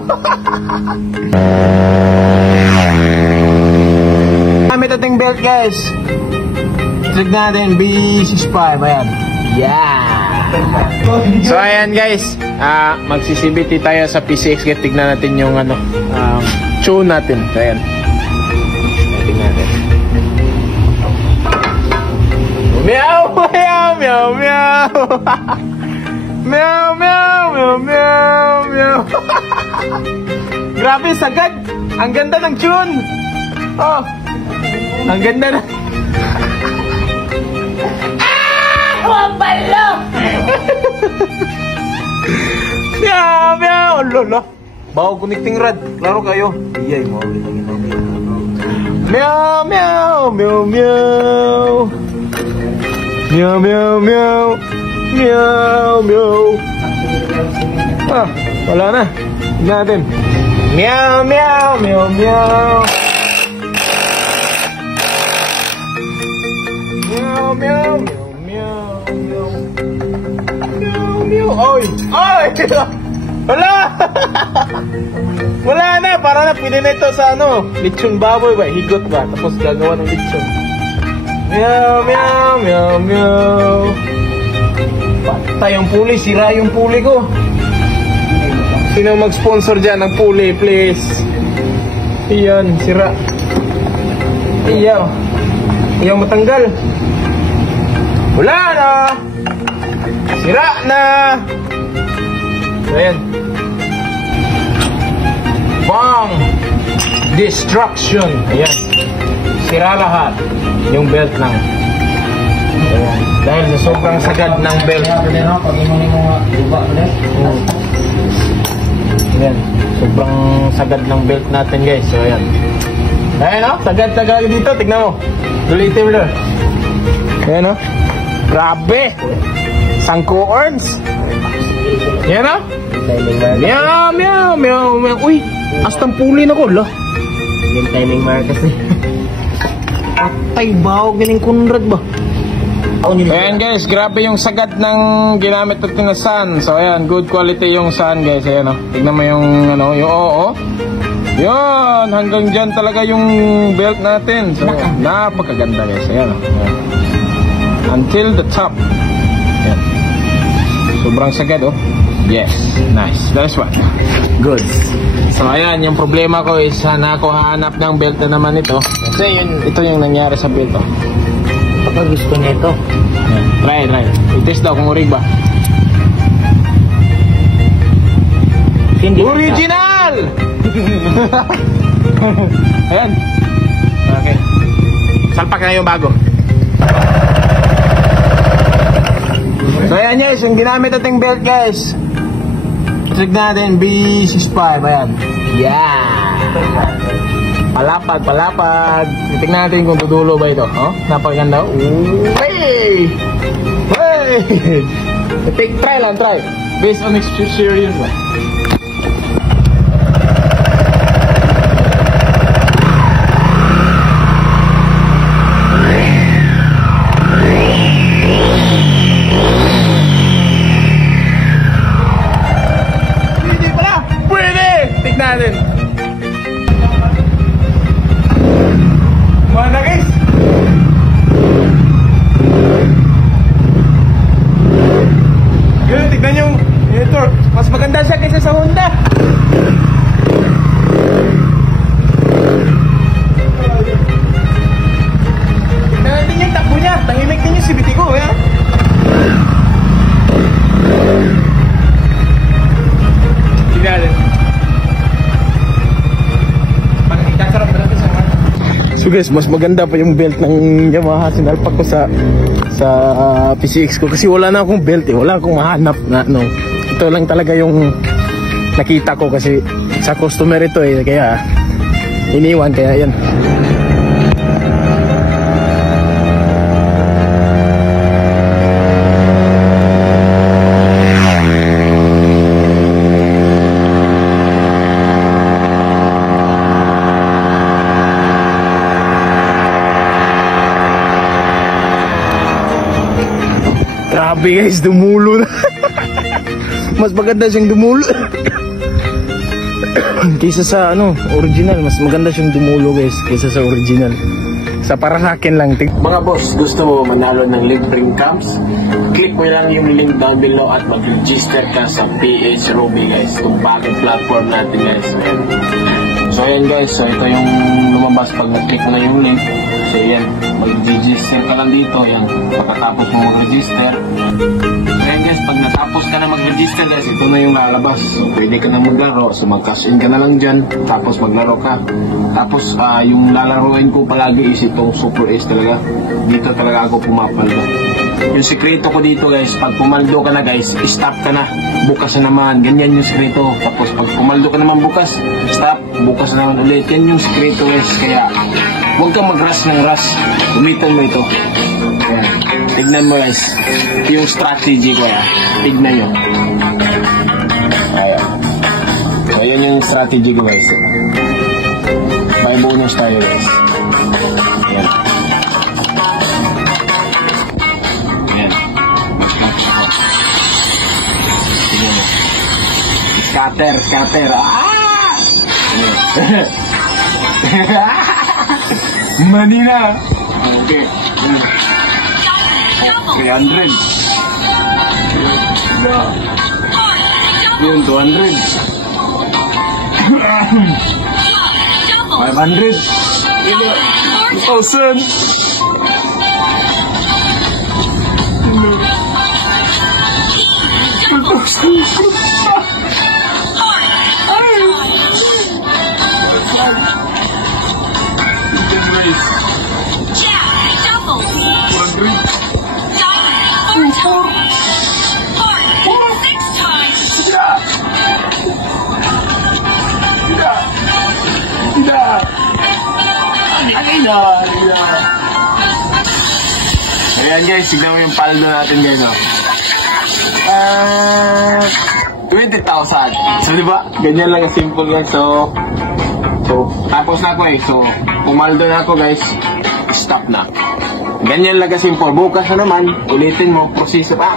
meow. May tating belt guys. Check natin, B65, ayan. Yeah! So ayan guys, magsi-CVT tayo sa PCX. Tignan natin yung ano, tune natin. So ayan. Tignan natin. Meow! Meow! Meow! Meow! Meow! Meow! Meow! Meow! Meow! Grabe, sagad! Ang ganda ng tune! Oh! Ang ganda na! Wabalo! Meow! Meow! Lolo! Bago connecting rod. Klaro kayo. Iyay mo. Meow! Meow! Meow! Meow! Meow! Meow! Meow! Meow! Meow! Ah! Wala na. Tignan natin. Meow! Meow! Meow! Meow! Meow! Meow! Oy! Oy! Wala! Wala na! Para na pwede na ito sa ano, lechon baboy ba? Higot ba? Tapos gagawa ng lechon. Meow! Meow! Meow! Meow! Patay yung puli. Sira yung puli ko. Sino mag-sponsor dyan ng puli, please? Iyan, sira. Iyaw. Iyaw matanggal. Wala na! Sira na! Ayan. Bang! Destruction! Ayan. Sira lahat. Yung belt lang. Ayan. Dahil sa sobrang sagad ng belt. Ayan. Sobrang sagad ng belt natin guys. So ayan. Ayan o. Sagad-sagad dito. Tignan mo. Dulitin mo doon. Ayan o. Grabe! Sangko arms. Yan o. Meow, meow, meow, meow. Uy, astang puli na ko, lo. Yung timing mark kasi. Patay, bawag ganing kunrad ba? Ayan guys, grabe yung sagad ng ginamit natin na sun. So ayan, good quality yung sun guys. Ayan o. Tignan mo yung ano, yung oo. Yun, hanggang dyan talaga yung belt natin. So, napakaganda guys. Ayan o. Until the top. Ayan. Sobrang sagad oh. Yes, nice. That's what. Good. So ayan, yung problema ko is ako hanap ng belt na naman ito. Kasi yun, ito yung nangyari sa belt oh. Kapag gusto niya ito. Ayan. Try. I-test daw kung urig ba. Original! Ayan. Okay. Salpak na yung bago. So ayan guys, yung ginamit nating belt guys. Check natin, B65, ayan. Yeah! Palapad, palapad. Tignan natin kung tutulo ba ito. Oh, napakaganda. Hey! Hey! Try lang, try. Based on experience lang. Natin. Mana guys? Ganun, tignan yung torque. Mas maganda siya kaysa sa Honda. Tignan natin yung takbo niya. Tanginig din yung CVT ko. Yan. Tignan natin. So guys, mas maganda pa yung belt ng Yamaha. Sinalpak ko sa PCX ko kasi wala na akong belt eh. Wala akong mahanap na ano. Ito lang talaga yung nakita ko kasi sa customer ito eh. Kaya iniwan, kaya yan. Grabe guys, dumulo na. Mas maganda siyang dumulo. Kaysa sa original, mas maganda siyang dumulo guys kaysa sa original. Sa para sa akin lang. Mga boss, gusto mo manalo ng libreng camps? Click mo lang yung link down below at mag-register ka sa PH Ruby guys. Itong bagong platform natin guys. So ayan guys, so ito yung lumabas pag nag-click mo na yung link. So ayan, mag-register ka lang dito. Ayan, pagkatapos mo mag-register. So ayan guys, pag natapos ka na mag-register guys, ito na yung lalabas. So pwede ka na maglaro. So mag-cash in ka na lang dyan. Tapos maglaro ka. Tapos yung lalaroin ko palagi is itong Super Ace talaga. Dito talaga ako pumapaldo. Yung sikreto ko dito guys, pag pumaldo ka na guys, stop ka na. Bukas na naman. Ganyan yung sikreto. Tapos pag pumaldo ka naman bukas, stop. Bukas na naman ulit. Yan yung sikreto guys. Kaya huwag kang mag-rush ng rush. Umitan mo ito. Ayan. Tignan mo guys. Ito yung strategy ko. Tignan nyo. Ayan. Ayan yung strategy ko guys. May bonus tayo guys. Ayan. Ayan. Ayan. Scatter. Manina. Okay. 300. Yun, 200. 500. 2,000. Ayan guys, tignan mo yung paldo natin guys. 20,000. So diba, ganyan lang ang simple guys. So tapos na ako So pumaldo na ako guys. Stop na. Ganyan lang ang simple. Bukas na naman, ulitin mo, proseso pa.